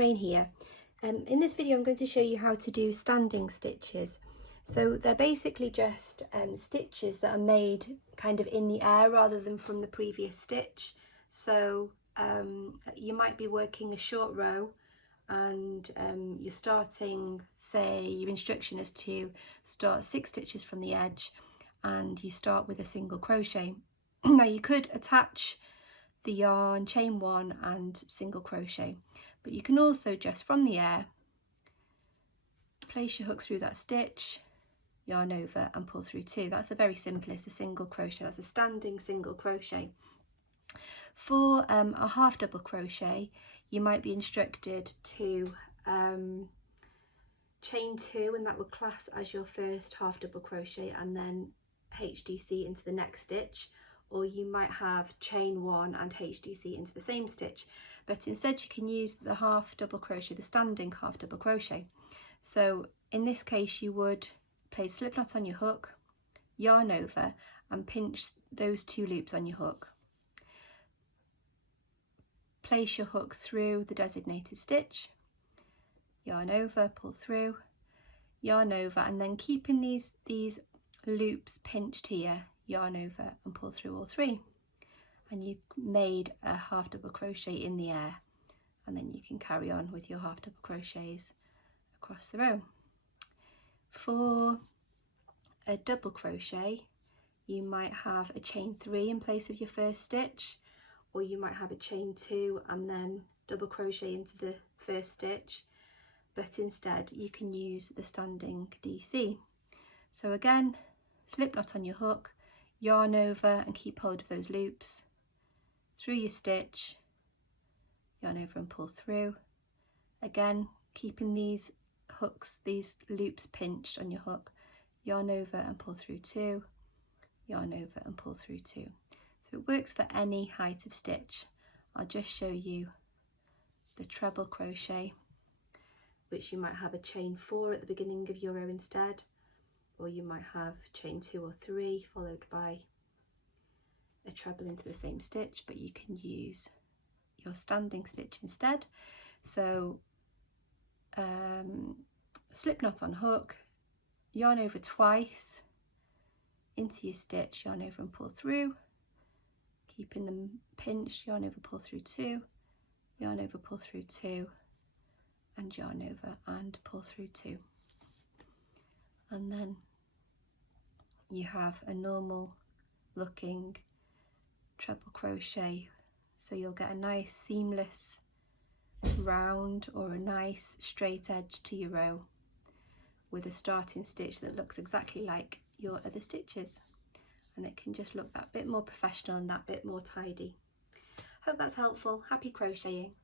Lorraine here. In this video I'm going to show you how to do standing stitches. So they're basically just stitches that are made kind of in the air rather than from the previous stitch. So you might be working a short row and you're starting, say your instruction is to start 6 stitches from the edge and you start with a single crochet. Now you could attach the yarn, chain 1 and single crochet, but you can also just from the air place your hook through that stitch, yarn over and pull through 2. That's the very simplest, a single crochet. That's a standing single crochet. For a half double crochet you might be instructed to chain 2, and that would class as your first half double crochet and then HDC into the next stitch, or you might have chain 1 and HDC into the same stitch, but instead you can use the half double crochet, the standing half double crochet. So in this case you would place slip knot on your hook, yarn over and pinch those 2 loops on your hook. Place your hook through the designated stitch, yarn over, pull through, yarn over, and then keeping these loops pinched here, yarn over and pull through all 3, and you've made a half double crochet in the air, and then you can carry on with your half double crochets across the row. For a double crochet you might have a chain 3 in place of your first stitch, or you might have a chain 2 and then double crochet into the first stitch, but instead you can use the standing DC. So again, slip knot on your hook, yarn over and keep hold of those loops, through your stitch, yarn over and pull through, again keeping these hooks, these loops pinched on your hook, yarn over and pull through 2, yarn over and pull through 2. So it works for any height of stitch. I'll just show you the treble crochet, which you might have a chain 4 at the beginning of your row instead, or you might have chain 2 or 3 followed by a treble into the same stitch, but you can use your standing stitch instead. So slip knot on hook, yarn over twice into your stitch, yarn over and pull through, keeping them pinched, yarn over, pull through 2, yarn over, pull through 2, and yarn over and pull through 2. And then you have a normal looking treble crochet, so you'll get a nice seamless round or a nice straight edge to your row with a starting stitch that looks exactly like your other stitches, and it can just look that bit more professional and that bit more tidy. Hope that's helpful. Happy crocheting.